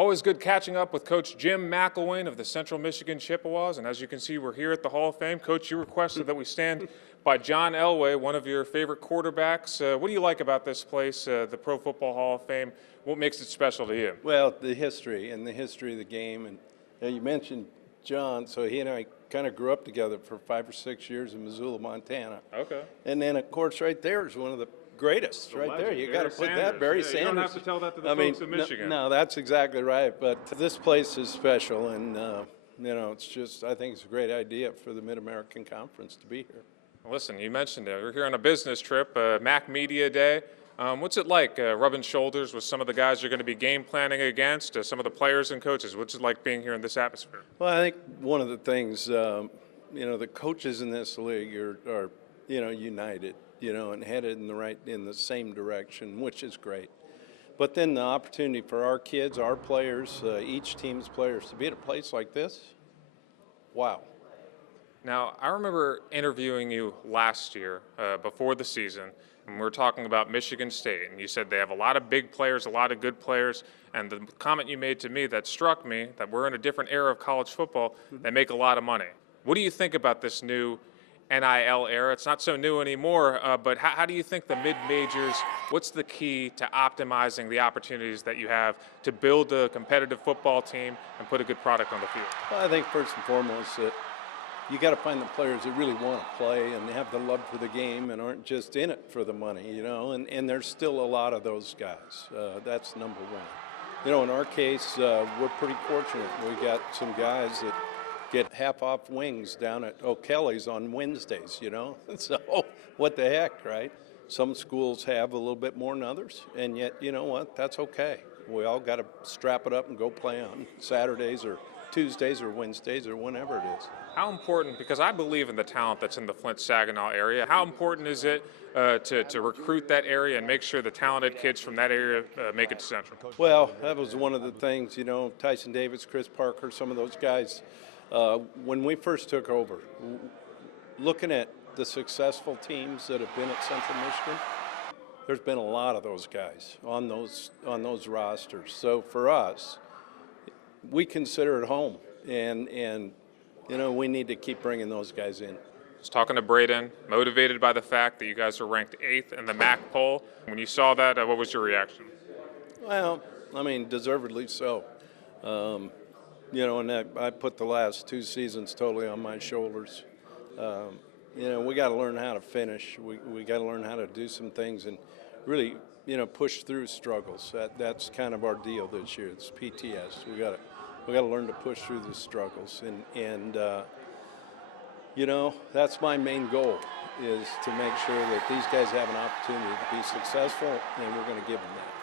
Always good catching up with Coach Jim McElwain of the Central Michigan Chippewas. And as you can see, we're here at the Hall of Fame. Coach, you requested that we stand by John Elway, one of your favorite quarterbacks. What do you like about this place, the Pro Football Hall of Fame? What makes it special to you? Well, the history of the game. And you mentioned John, so he and I kind of grew up together for 5 or 6 years in Missoula, Montana. Okay. And then, of course, right there is one of the greatest, right there. You got to put that, Barry Sanders. You don't have to tell that to the folks in Michigan. No, that's exactly right. But this place is special, and it's just, I think it's a great idea for the Mid-American Conference to be here. Listen, you mentioned it. We're here on a business trip, Mac Media Day. What's it like rubbing shoulders with some of the guys you're going to be game planning against, some of the players and coaches? What's it like being here in this atmosphere? Well, I think one of the things, the coaches in this league are united, and headed in the same direction, which is great. But then the opportunity for our kids, our players, each team's players to be at a place like this, wow. Now, I remember interviewing you last year before the season, and we were talking about Michigan State, and you said they have a lot of big players, a lot of good players, and the comment you made to me that struck me, that we're in a different era of college football, they make a lot of money. What do you think about this new NIL era? It's not so new anymore, but how do you think the mid-majors, what's the key to optimizing the opportunities that you have to build a competitive football team and put a good product on the field? Well, I think first and foremost that you got to find the players that really want to play and have the love for the game and aren't just in it for the money, and there's still a lot of those guys. That's number one. In our case, we're pretty fortunate. We got some guys that get half-off wings down at O'Kelly's on Wednesdays, So what the heck, right? Some schools have a little bit more than others, and yet, you know what? That's okay. We all got to strap it up and go play on Saturdays or Tuesdays or Wednesdays or whenever it is. How important, because I believe in the talent that's in the Flint-Saginaw area, how important is it to recruit that area and make sure the talented kids from that area make it to Central? Well, that was one of the things, Tyson Davis, Chris Parker, some of those guys. When we first took over, looking at the successful teams that have been at Central Michigan, there's been a lot of those guys on those rosters. So for us, we consider it home, and we need to keep bringing those guys in. I was talking to Braden, motivated by the fact that you guys were ranked 8th in the MAC poll. When you saw that, what was your reaction? Well, deservedly so. And I put the last 2 seasons totally on my shoulders. We got to learn how to finish. We got to learn how to do some things and really, push through struggles. That's kind of our deal this year. It's PTS. We got to learn to push through the struggles, and that's my main goal, is to make sure that these guys have an opportunity to be successful, and we're going to give them that.